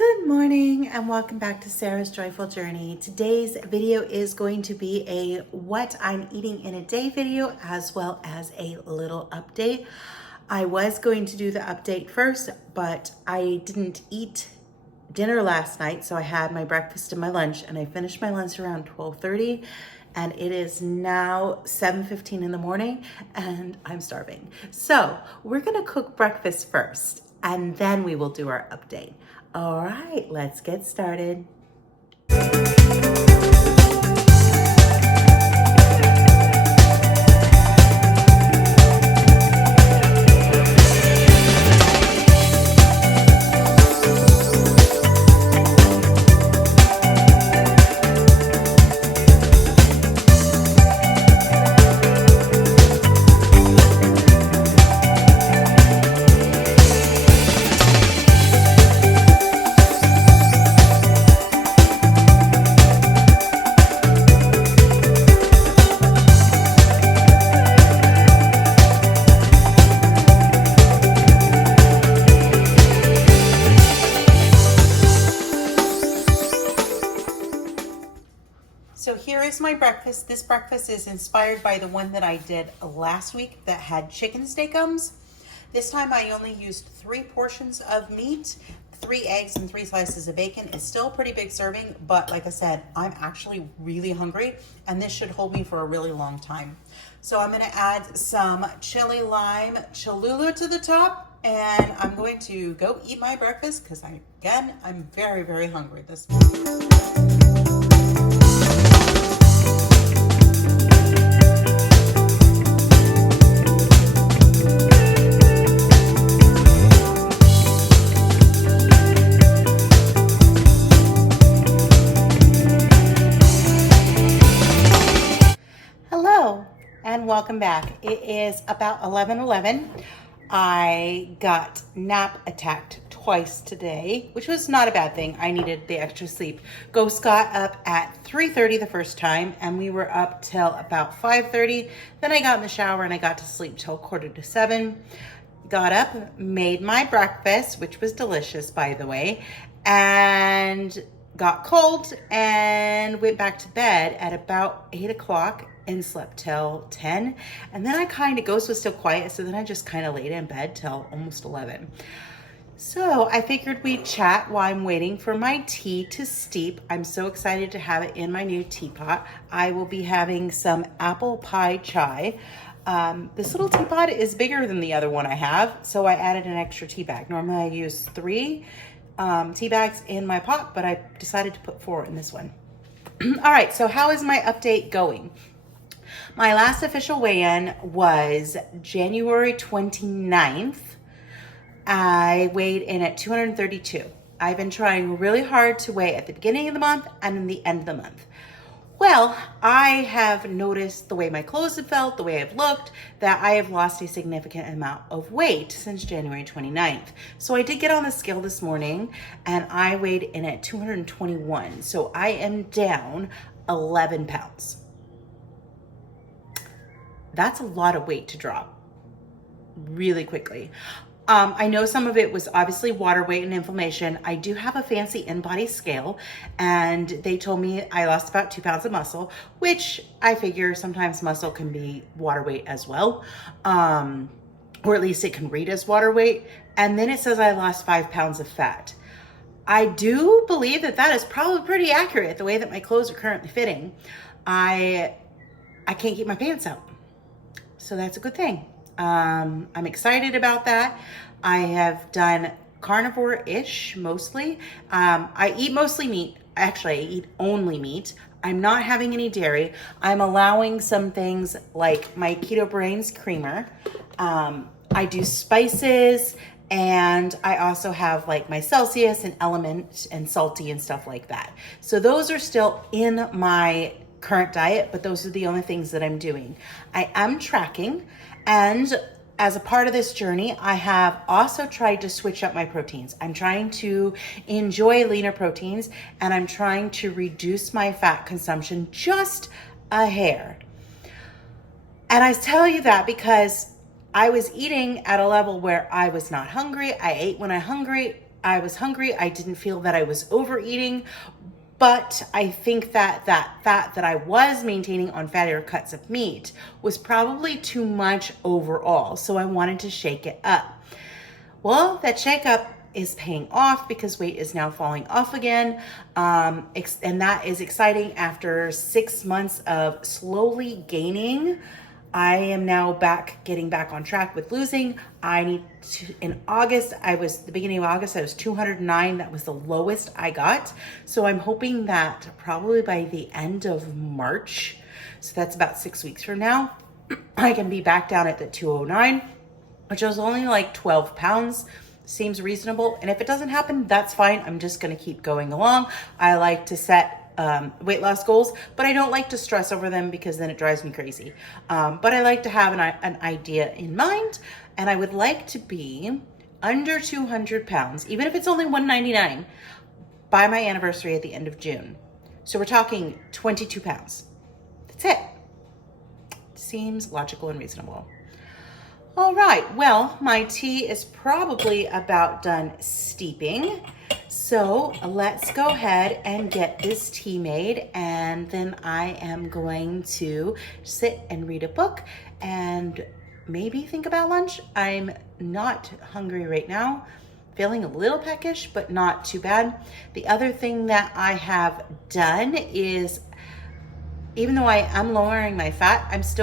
Good morning and welcome back to Sarah's Joyful Journey. Today's video is going to be a what I'm eating in a day video as well as a little update. I was going to do the update first, but I didn't eat dinner last night, so I had my breakfast and my lunch, and I finished my lunch around 12:30, and it is now 7:15 in the morning and I'm starving. So we're gonna cook breakfast first and then we will do our update. All right, let's get started. So here is my breakfast. This breakfast is inspired by the one that I did last week that had chicken steakums. This time I only used 3 portions of meat, 3 eggs, and 3 slices of bacon. It's still a pretty big serving, but like I said, I'm actually really hungry and this should hold me for a really long time. So I'm gonna add some chili lime Cholula to the top, and I'm going to go eat my breakfast because I'm very, very hungry this morning. And welcome back. It is about 11:11. I got nap attacked twice today, which was not a bad thing. I needed the extra sleep. Ghost got up at 3:30 the first time, and we were up till about 5:30. Then I got in the shower and I got to sleep till 6:45. Got up, made my breakfast, which was delicious, by the way, and got cold and went back to bed at about 8 o'clock and slept till 10. And then Ghost was still quiet, so then I just kind of laid in bed till almost 11. So I figured we'd chat while I'm waiting for my tea to steep. I'm so excited to have it in my new teapot. I will be having some apple pie chai. This little teapot is bigger than the other one I have, so I added an extra tea bag. Normally I use 3 tea bags in my pot, but I decided to put 4 in this one. All right, so how is my update going? My last official weigh-in was January 29th. I weighed in at 232. I've been trying really hard to weigh at the beginning of the month and in the end of the month. Well, I have noticed the way my clothes have felt, the way I've looked, that I have lost a significant amount of weight since January 29th. So I did get on the scale this morning and I weighed in at 221. So I am down 11 pounds. That's a lot of weight to drop really quickly. I know some of it was obviously water weight and inflammation. I do have a fancy in-body scale, and they told me I lost about 2 pounds of muscle, which I figure sometimes muscle can be water weight as well, or at least it can read as water weight. And then it says I lost 5 pounds of fat. I do believe that that is probably pretty accurate, the way that my clothes are currently fitting. I can't keep my pants out, so that's a good thing. I'm excited about that. I have done carnivore-ish mostly. I eat mostly meat. Actually, I eat only meat. I'm not having any dairy. I'm allowing some things like my Keto Brains creamer. I do spices, and I also have like my Celsius and Element and Salty and stuff like that. So those are still in my current diet, but those are the only things that I'm doing. I am tracking, and as a part of this journey, I have also tried to switch up my proteins. I'm trying to enjoy leaner proteins, and I'm trying to reduce my fat consumption just a hair. And I tell you that because I was eating at a level where I was not hungry. I ate when I'm hungry, I was hungry. I didn't feel that I was overeating, but I think that that fat that I was maintaining on fattier cuts of meat was probably too much overall. So I wanted to shake it up. Well, that shake up is paying off because weight is now falling off again. And that is exciting after 6 months of slowly gaining. I am now getting back on track with losing. In August, the beginning of August, I was 209. That was the lowest I got. So I'm hoping that probably by the end of March, so that's about 6 weeks from now, I can be back down at the 209, which is only like 12 pounds. Seems reasonable. And if it doesn't happen, that's fine. I'm just going to keep going along. I like to set weight loss goals, but I don't like to stress over them because then it drives me crazy. But I like to have an idea in mind, and I would like to be under 200 pounds, even if it's only 199, by my anniversary at the end of June. So we're talking 22 pounds. That's it. Seems logical and reasonable. All right, well, my tea is probably about done steeping. So let's go ahead and get this tea made, and then I am going to sit and read a book and maybe think about lunch. I'm not hungry right now, feeling a little peckish, but not too bad. The other thing that I have done is, even though I am lowering my fat, I was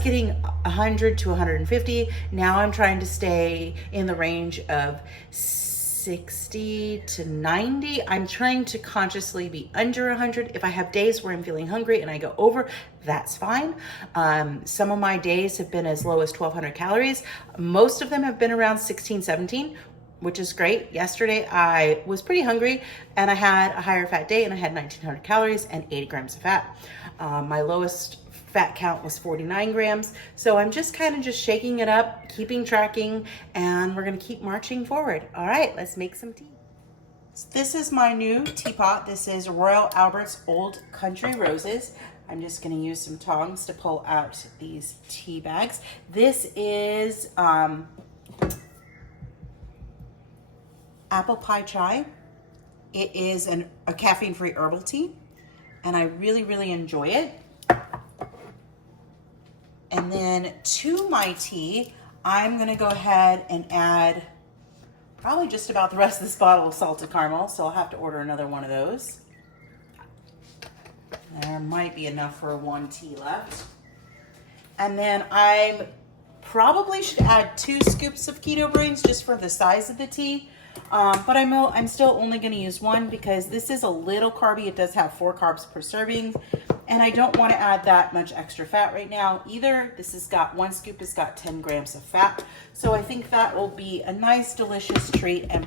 getting 100 to 150. Now I'm trying to stay in the range of 60 to 90. I'm trying to consciously be under 100. If I have days where I'm feeling hungry and I go over, that's fine. Some of my days have been as low as 1,200 calories. Most of them have been around 16, 17, which is great. Yesterday, I was pretty hungry and I had a higher fat day and I had 1,900 calories and 80 grams of fat. My lowest fat count was 49 grams. So I'm just kind of shaking it up, keeping tracking, and we're gonna keep marching forward. All right, let's make some tea. So this is my new teapot. This is Royal Albert's Old Country Roses. I'm just gonna use some tongs to pull out these tea bags. This is apple pie chai. It is a caffeine-free herbal tea, and I really, really enjoy it. And then to my tea, I'm gonna go ahead and add probably just about the rest of this bottle of salted caramel, so I'll have to order another one of those. There might be enough for one tea left. And then I probably should add 2 scoops of keto brains just for the size of the tea. But I'm still only going to use 1 because this is a little carby. It does have 4 carbs per serving, and I don't want to add that much extra fat right now either. This has got 1 scoop has got 10 grams of fat, so I think that will be a nice, delicious treat and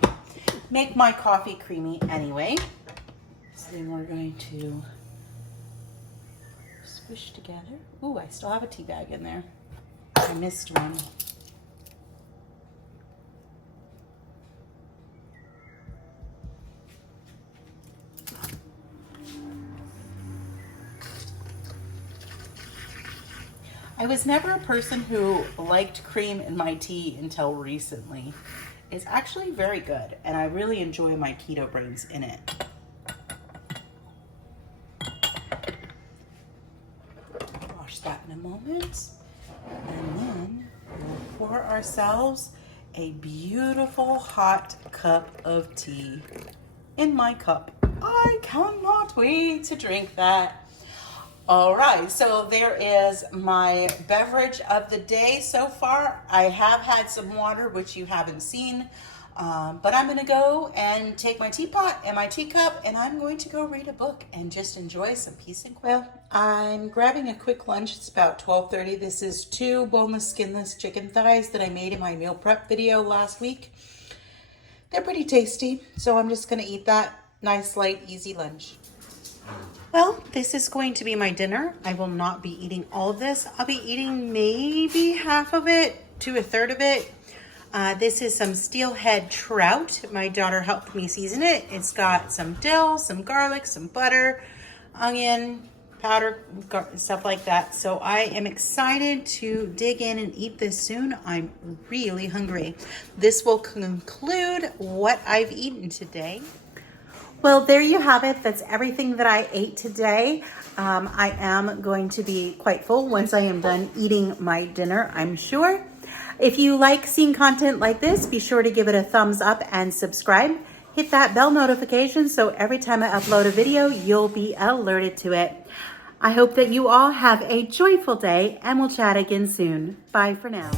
make my coffee creamy anyway. So then we're going to squish together. Ooh, I still have a tea bag in there. I missed one. I was never a person who liked cream in my tea until recently. It's actually very good, and I really enjoy my keto brains in it. Wash that in a moment. And then we'll pour ourselves a beautiful hot cup of tea in my cup. I cannot wait to drink that. All right, so there is my beverage of the day so far. I have had some water, which you haven't seen, but I'm gonna go and take my teapot and my teacup, and I'm going to go read a book and just enjoy some peace and quiet. Well, I'm grabbing a quick lunch. It's about 12:30. This is 2 boneless, skinless chicken thighs that I made in my meal prep video last week. They're pretty tasty, so I'm just gonna eat that. Nice, light, easy lunch. Well, this is going to be my dinner. I will not be eating all of this. I'll be eating maybe half of it to a third of it. This is some steelhead trout. My daughter helped me season it. It's got some dill, some garlic, some butter, onion, powder, stuff like that. So I am excited to dig in and eat this soon. I'm really hungry. This will conclude what I've eaten today. Well, there you have it. That's everything that I ate today. I am going to be quite full once I am done eating my dinner, I'm sure. If you like seeing content like this, be sure to give it a thumbs up and subscribe. Hit that bell notification so every time I upload a video, you'll be alerted to it. I hope that you all have a joyful day and we'll chat again soon. Bye for now.